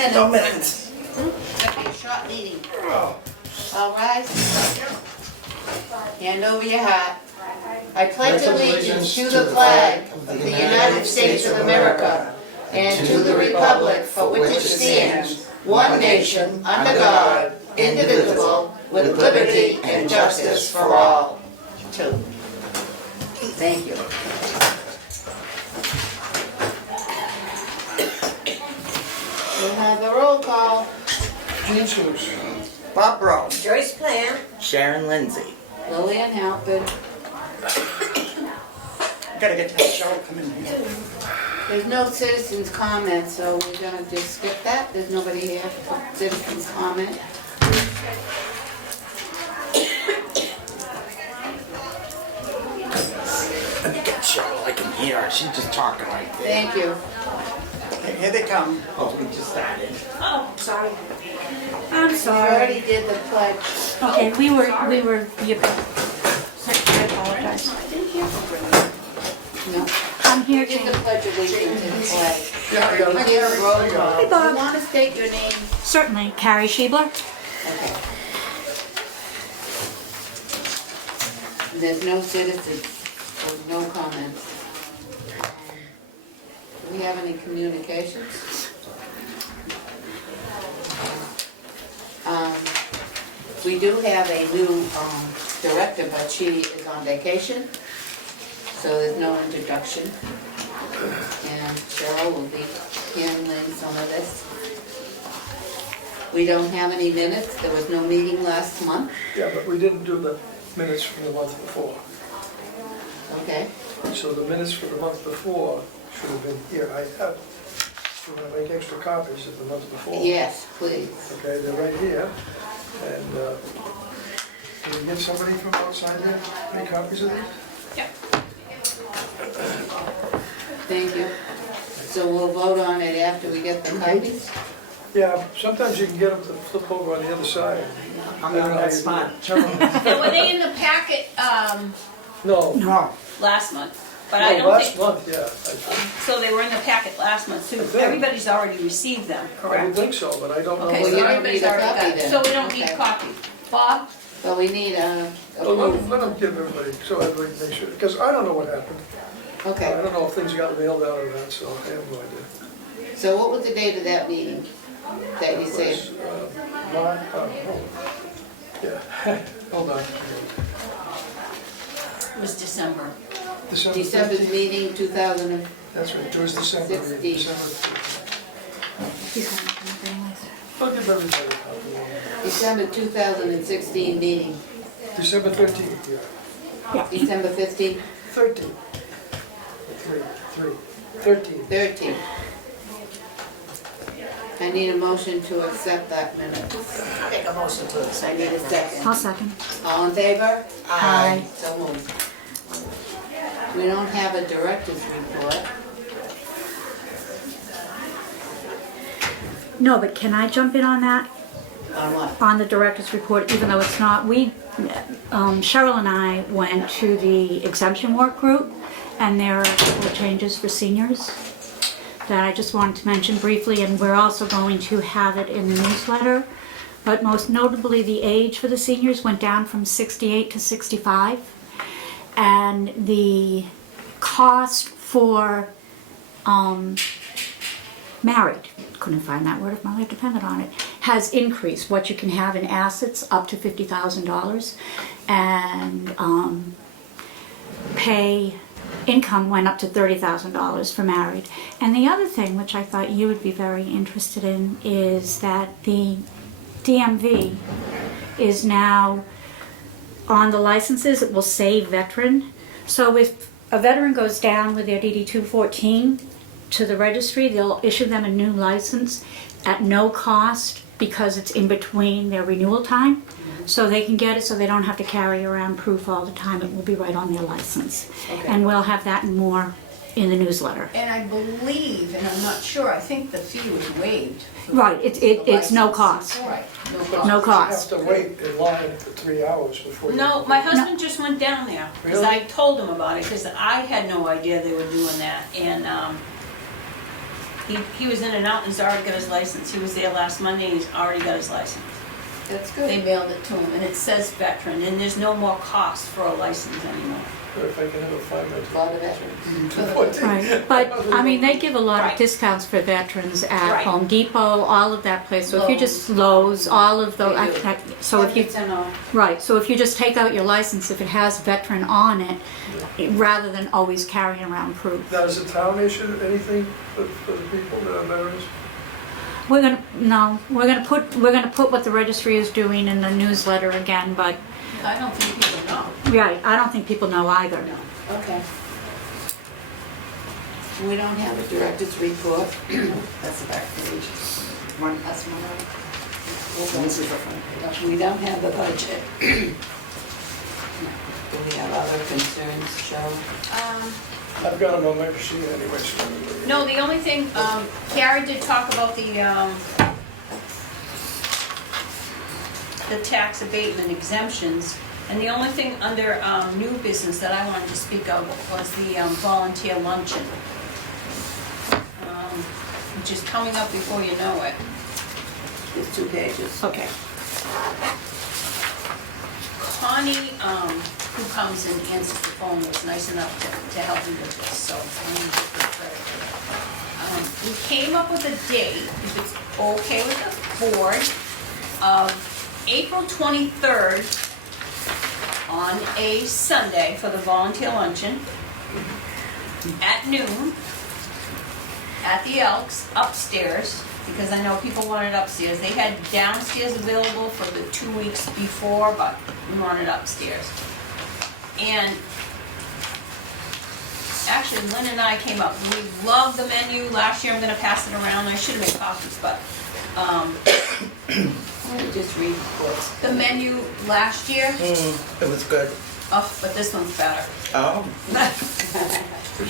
Minutes. It'll be a short meeting. All rise. Hand over your hat. I pledge allegiance to the flag of the United States of America and to the republic for which it stands, one nation, under God, indivisible, with liberty and justice for all. Two. Thank you. We'll have a roll call. Chancellors. Bob Brown. Joyce Plan. Sharon Lindsay. Lillian Halpin. Gotta get that shower coming here. There's no citizens' comment, so we're gonna just skip that. There's nobody here for citizens' comment. Let me get Cheryl, I can hear her, she's just talking right there. Thank you. Here they come. Oh, we just started. Oh, sorry. I'm We already sorry. did the pledge. Okay, we were, you, I apologize. No. I'm here We did the to, pledge of allegiance in flag. Yeah, I got it. Give a roll call. Hey, Bob. You wanna state your name? certainly, Carrie Sheebler. Okay. There's no citizens, there's no comments. Do we have any communications? We do have a new director, but she is on vacation, so there's no introduction. And Cheryl will be handling some of this. We don't have any minutes, there was no meeting last month, Yeah, but we didn't do the minutes from the month before. okay? So the minutes for the month before should have been here. I have, you want to make extra copies of the month before? Yes, please. Okay, they're right here. And can you get somebody from outside there, make copies of these? Thank you. So we'll vote on it after we get the copies? Yeah, sometimes you can get them to flip over on the other side. I'm not that smart. And were they in the packet No. No. last month? But No, I don't last think, month, yeah. I so they were in the packet last month too. I think. Everybody's already received them, would correct? think so, but I don't know. Okay, Well, so you don't everybody's need a already copy got it. then. So we don't need Okay. a copy. Bob? But we need a Oh, approval. let them give everybody, so everybody makes sure, because I don't know what happened. I Okay, don't know if things got mailed out or not, so I have no idea. so what was the date of that meeting that you It said? was, yeah, hold on. It was December. December's 15th? meeting, 2000, and- That's right, it was December, 16. December. 15th. I'll give everybody a copy. December 2016 meeting, December 13th, yeah. December 15th, 13th. 13th. 13th. I need a motion to accept that minute. Make a motion to I need a second. I'll second. All in favor? Aye. So moved. We don't have a director's report. No, but can I jump in on that? On what? On the director's report, even though it's not, Cheryl and I went to the exemption work group, and there are a couple of changes for seniors that I just wanted to mention briefly, and we're also going to have it in the newsletter. But most notably, the age for the seniors went down from 68 to 65, and the cost for married, couldn't find that word if my life depended on it, has increased. What you can have in assets up to $50,000, and pay income went up to $30,000 for married. And the other thing, which I thought you would be very interested in, is that the DMV is now on the licenses, it will say veteran. So if a veteran goes down with their DD 214 to the registry, they'll issue them a new license at no cost because it's in between their renewal time. So they can get it so they don't have to carry around proof all the time. It will be right on their license. And we'll have that and more in the newsletter. And I believe, and I'm not sure, I think the fee was waived. for Right, it's no license. cost. Right, no cost. No You cost. have to wait in line for 3 hours before you... No, my husband just went down there, because Really? I told him about it, because I had no idea they were doing that, and He was in and out, and he's already got his license. He was there last Monday, and he's already got his license. That's They good. mailed it to him, and it says veteran, and there's no more cost for a license anymore. Or if I can have a fireman. A lot of veterans. Right, but, I mean, they give a lot of Right. discounts for veterans at Right. Home Depot, all of that place. So if you just Lowe's, all of those, They do. so if you, It's an all. right, so if you just take out your license, if it has veteran on it, rather than always carrying around proof. Now, does the town issue anything for the people that are veterans? We're gonna put what the registry is doing in the newsletter again, but, I don't think people know. right, I don't think people know either. Okay. We don't have a director's report. That's the back page. That's one of them. We don't have the budget. Do we have other concerns, Joe? I've got them on my machine anyway, so. everybody- No, the only thing, Carrie did talk about the tax abatement exemptions, and the only thing under new business that I wanted to speak of was the volunteer luncheon, which is coming up before you know it. It's 2 pages. Okay. Connie, who comes and answers the phone, was nice enough to help me with this, so I'm gonna give her credit for that. We came up with a date, if it's okay with the board, of April 23rd on a Sunday for the volunteer luncheon at noon at the Elks upstairs, because I know people wanted upstairs. They had downstairs available for the 2 weeks before, but we wanted upstairs. And actually, Lynn and I came up, we loved the menu. Last year, I'm gonna pass it around. I should have made copies, but Let me just read what's. the menu last year, It was good. oh, but this one's better. Oh,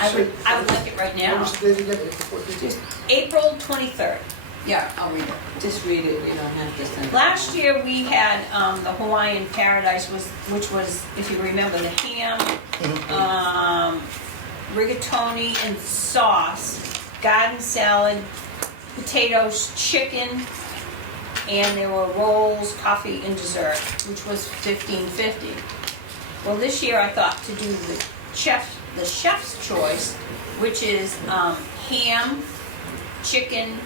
I would like it right What now. was the date again? What did you- April 23rd. Yeah, I'll read it. Just read it, you don't have to send it. Last year, we had the Hawaiian Paradise, which was, if you remember, the ham, rigatoni and sauce, garden salad, potatoes, chicken, and there were rolls, coffee, and dessert, which was $15.50. Well, this year I thought to do the chef's choice, which is ham, chicken,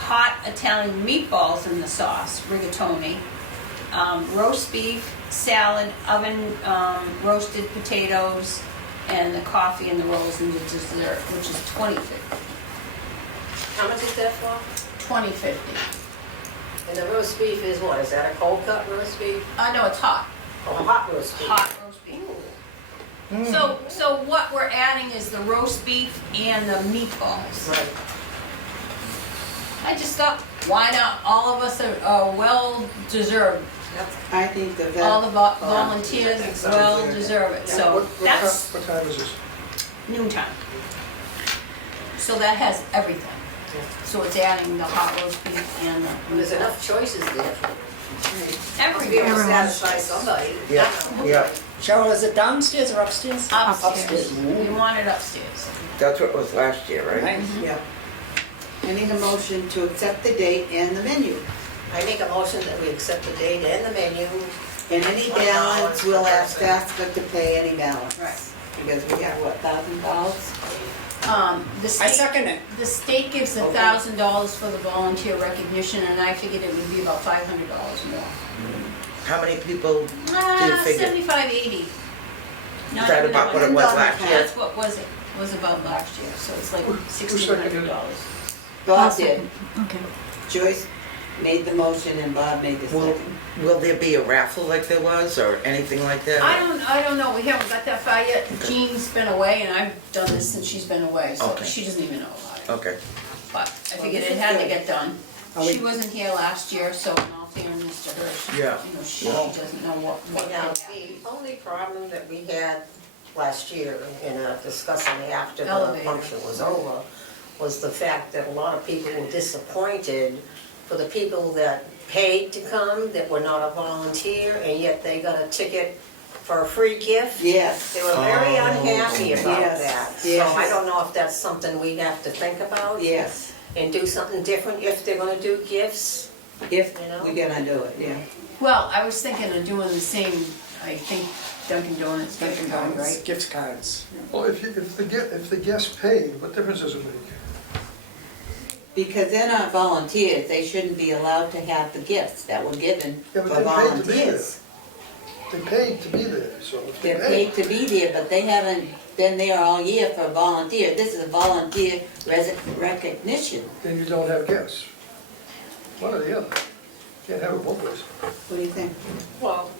hot Italian meatballs in the sauce, rigatoni, roast beef, salad, oven roasted potatoes, and the coffee and the rolls and the dessert, which is $20.50. How much is that for? $20.50. And the roast beef is what? Is that a cold cut roast beef? No, it's hot. Or a hot roast beef? Hot roast beef. So what we're adding is the roast beef and the meatballs. Right. I just thought, why not? All of us are well deserved. I think the All the vet, volunteers well deserve it. So that's What time is this? noontime. So that has everything. So it's adding the hot roast beef and Well, the there's enough choices there. everything. Be able to satisfy somebody. yeah, yeah. Cheryl, is it downstairs or upstairs? Upstairs. We want it upstairs. That's what it was last year, right? Right? yeah. I need a motion to accept the date and the menu. I make a motion that we accept the date and the menu. And any balance, we'll ask Stafford to pay any balance. Right. Because we have, what, $1,000? The I state, second it. the state gives $1,000 for the volunteer recognition, and I figured it would be about $500 more. How many people do you figure? 75, 80. Is that about what it was last year? That's what was about last year, so it's like $1,600. Bob did. Okay. Joyce made the motion and Bob made the Will, second. will there be a raffle like there was, or anything like that? I don't know, we haven't got that far yet. Jean's been away, and I've done this since she's been away, so Okay. she doesn't even know about it. Okay. But I figured it had to get done. She wasn't here last year, so in all fairness to her, she, Yeah. you know, she doesn't know what Now, happened. the only problem that we had last year in discussing after the Elevator. function was over was the fact that a lot of people were disappointed for the people that paid to come, that were not a volunteer, and yet they got a ticket for a free gift. Yes. They were very unhappy about Yes, that. So yes. I don't know if that's something we have to think about. Yes, And do something different if they're gonna do gifts. if You know? we're gonna do it, yeah. Well, I was thinking of doing the same, I think Dunkin' Donuts, Dunkin' Dunkin' Donuts, Donuts, right? gift cards. Well, if the guest paid, what difference does it make? Because they're not volunteers, they shouldn't be allowed to have the gifts that were given Yeah, for but they paid to be there. volunteers. They paid to be there, so if they They're paid. paid to be there, but they haven't been there all year for a volunteer. This is a volunteer recognition. Then you don't have guests. One or the other. Can't have it both ways. What do you think? Well,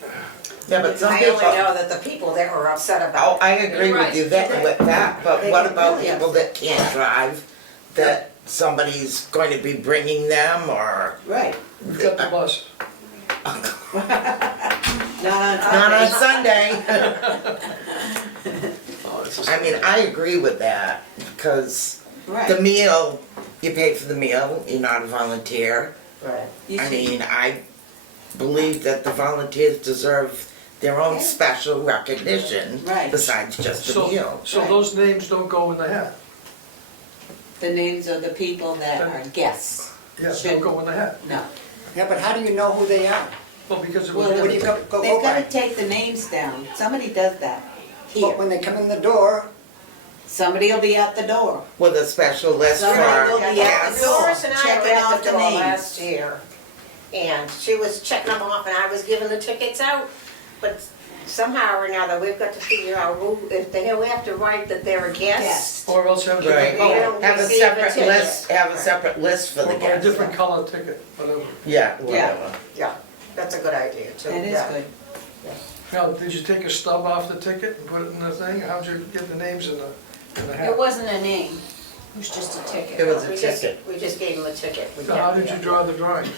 Yeah, but some I people, only know that the people that were upset oh, about I agree Right. with you that, with that, but They what get about really people that can't drive? That somebody's going to be bringing them or, Right. We've got the bus. not on Sunday. Oh, it's a- I mean, I agree with that because the Right. meal, you pay for the meal, you're not a volunteer. Right. You I see, mean, I believe that the volunteers deserve their own Yeah. special recognition Right. besides just the meal. So Right. those names don't go in the hat? the names of the people that are guests. Yeah, Should- don't go in the hat. No. Yeah, but how do you know who they are? Well, because it Well, was. What do you go they've gotta by? take the names down. Somebody does that But here. when they come in the door, Somebody will be at the door. With a special list for Somebody will be at guests. the door. Doris and I Checking were at off the the door names. last year, and she was checking them off, and I was giving the tickets out, but somehow or another, we've got to figure out who, if they, we have to write that they're a guest. Yes. Or else have a Right. different They color. don't Have a receive separate ticket. list, have a separate list for the Or buy a guests. different color ticket, whatever. Yeah, whatever. Yeah, that's a good idea too. That is yeah. good. Now, did you take a stub off the ticket and put it in the thing? How'd you get the names in the hat? It wasn't a name, it was just a ticket. It was a We just, ticket. we just gave them a ticket. We So how kept- did you draw the drawings?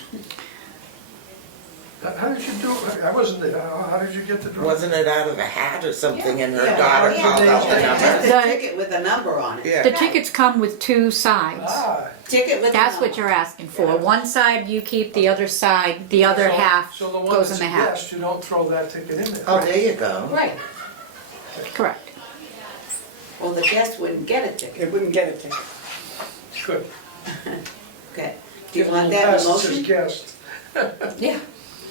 How did you do, I wasn't there, how did you get the drawings? Wasn't it out of a hat or something and her Yeah. daughter Yeah. called out the Just number? a The- ticket with a number on it. The Yeah. tickets come with two sides. Ah. Ticket with a That's number. what you're asking for. One side you keep, the other side, the other So- half So the one goes in that's the a hat. guest, you don't throw that ticket in there. Oh, there you go. Right. Correct. Well, the guest wouldn't get a ticket. they wouldn't get a ticket. Good. Okay. Do you Get a want little that in a pass that says motion? guest. Yeah.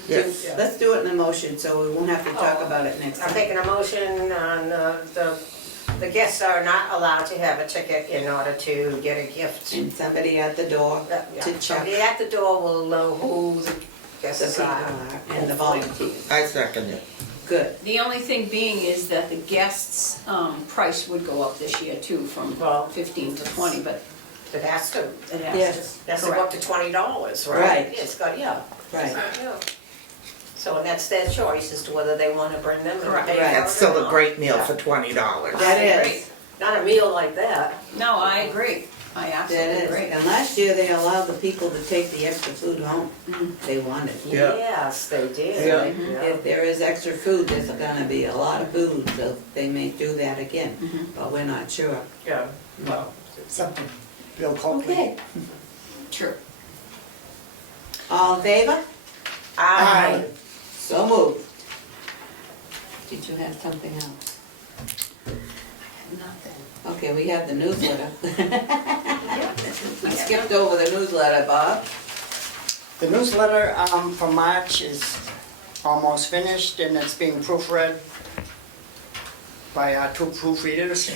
Yes. Let's do it in a motion, so we won't have to talk about it next I'm time. making a motion on the guests are not allowed to have a ticket in order to get a gift. And somebody at the door Yeah, to check Somebody at the door will know who the the guests people are. are and the volunteers. I second it. Good. The only thing being is that the guests' price would go up this year too, from Well- 15 to 20, but It has to, it has Yes. to. that's to go up to $20, right? Right. It's got, yeah. Right. Yeah. So, and that's their choice as to whether they want to bring them and Correct. pay for it Right. or That's still a not. great meal Yeah. for $20. That I is. agree. Not a meal like that. No, I agree. I That absolutely is. agree. And last year, they allowed the people to take the extra food home. They wanted. Yeah. Yes, they did. Yeah. If there is extra food, there's gonna be a lot of food, so they may do that again, but we're not sure. Yeah. Well, something, Bill Coakley. Okay, True. all in favor? Aye. So moved. Did you have something else? Nothing. Okay, we have the newsletter. We skipped over the newsletter, Bob. The newsletter for March is almost finished and it's being proofread by our two proofreaders.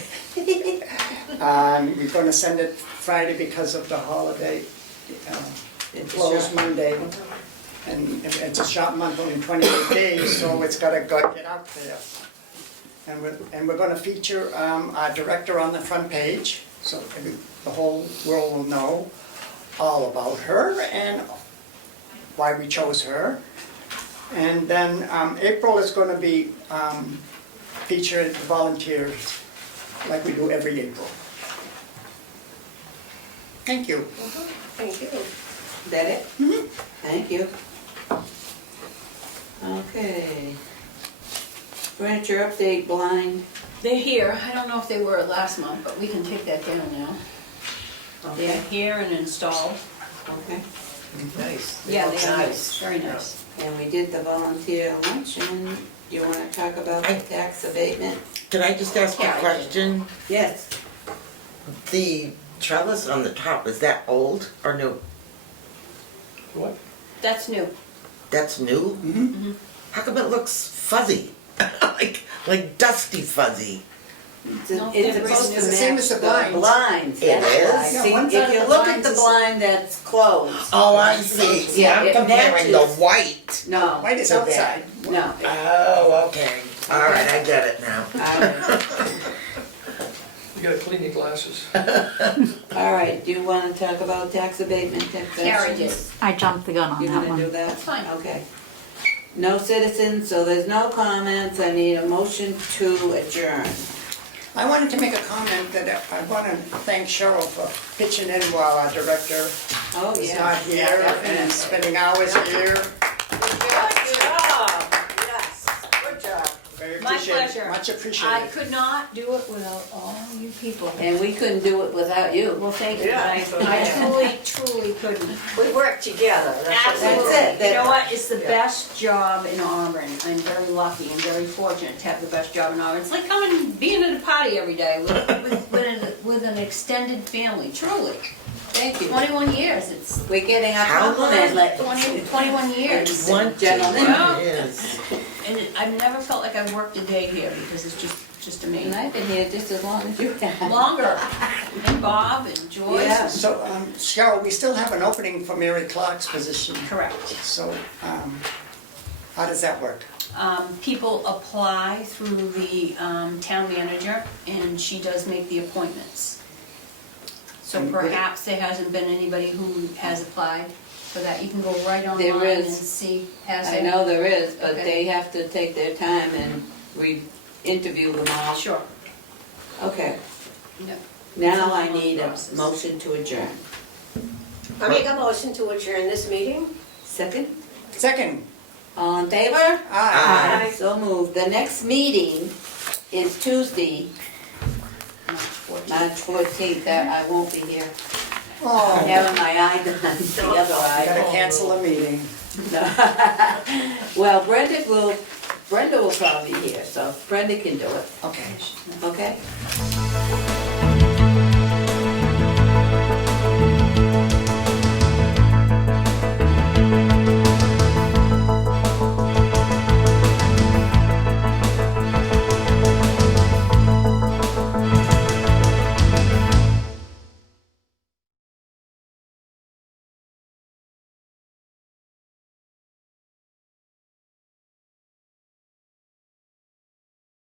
We're gonna send it Friday because of the holiday, It's a closed short- Monday. And it's a short month, only 28 days, so it's gotta get out there. And we're gonna feature our director on the front page, so the whole world will know all about her and why we chose her. And then April is gonna be featured volunteers like we do every April. Thank you. Thank you. Is that it? Thank you. Okay. Furniture update blind. They're here. I don't know if they were last month, but we can take that down now. They're here and installed. Okay. Nice. Yeah, they are Nice. nice, very nice. And we did the volunteer lunch, and you wanna talk about the tax abatement? Can I just ask a Yeah, I did. question? Yes. The trellis on the top, is that old or new? What? That's new. That's new? Mhm. How come it looks fuzzy? like dusty fuzzy. No, It's they're supposed to It's the same as the match blinds. It that's is? why. Yeah, See, one side if of you the look at blinds the is- blind that's closed, Oh, I see. See, Yeah, I'm it comparing the matches. white. no. White is to that. outside. No. Oh, okay. All right, I get it now. You gotta clean your glasses. All right, do you wanna talk about tax abatement, taxation? Carrie did. I jumped the gun on You're that gonna do one. that? That's fine. Okay. No citizens, so there's no comments, I need a motion to adjourn. I wanted to make a comment that I want to thank Cheryl for pitching in while our director Oh, is yeah. not here definitely. and spending hours here. Good job, yes, good job. Very My appreciated, pleasure. much I appreciated. could not do it without all you people. And we couldn't do it without you. Well, thank you, Yeah. I truly couldn't. We work together, that's what we do. Absolutely. it. You know what, it's the best job in Auburn. I'm very lucky and very fortunate to have the best job in Auburn. It's like coming, being at a party every day with an extended family, truly. Thank you. 21 years, it's We're getting our How compliment. long? 21 years. One Gentlemen. Yes. And I've never felt like I've worked a day here because it's just And amazing. I've been here just as long as you have. Longer. And Bob and Joyce. Yeah. So, Cheryl, we still have an opening for Mary Clark's position. Correct. So, how does that work? People apply through the town manager, and she does make the appointments. So And would it- perhaps there hasn't been anybody who has applied for that. You can go right There online and is. see, has I there? know there is, but Okay. they have to take their time and we interview them all. Sure. Okay, Yep. now I need a Process. motion to adjourn. I make a motion to adjourn this meeting. Second? Second, All in favor? aye. So moved. The next meeting is Tuesday, March 14th. That I won't be here. I'm Oh, having my eye done, the other gotta eye. cancel a meeting. Well, Brenda will probably be here, so Brenda can do it, Okay. okay?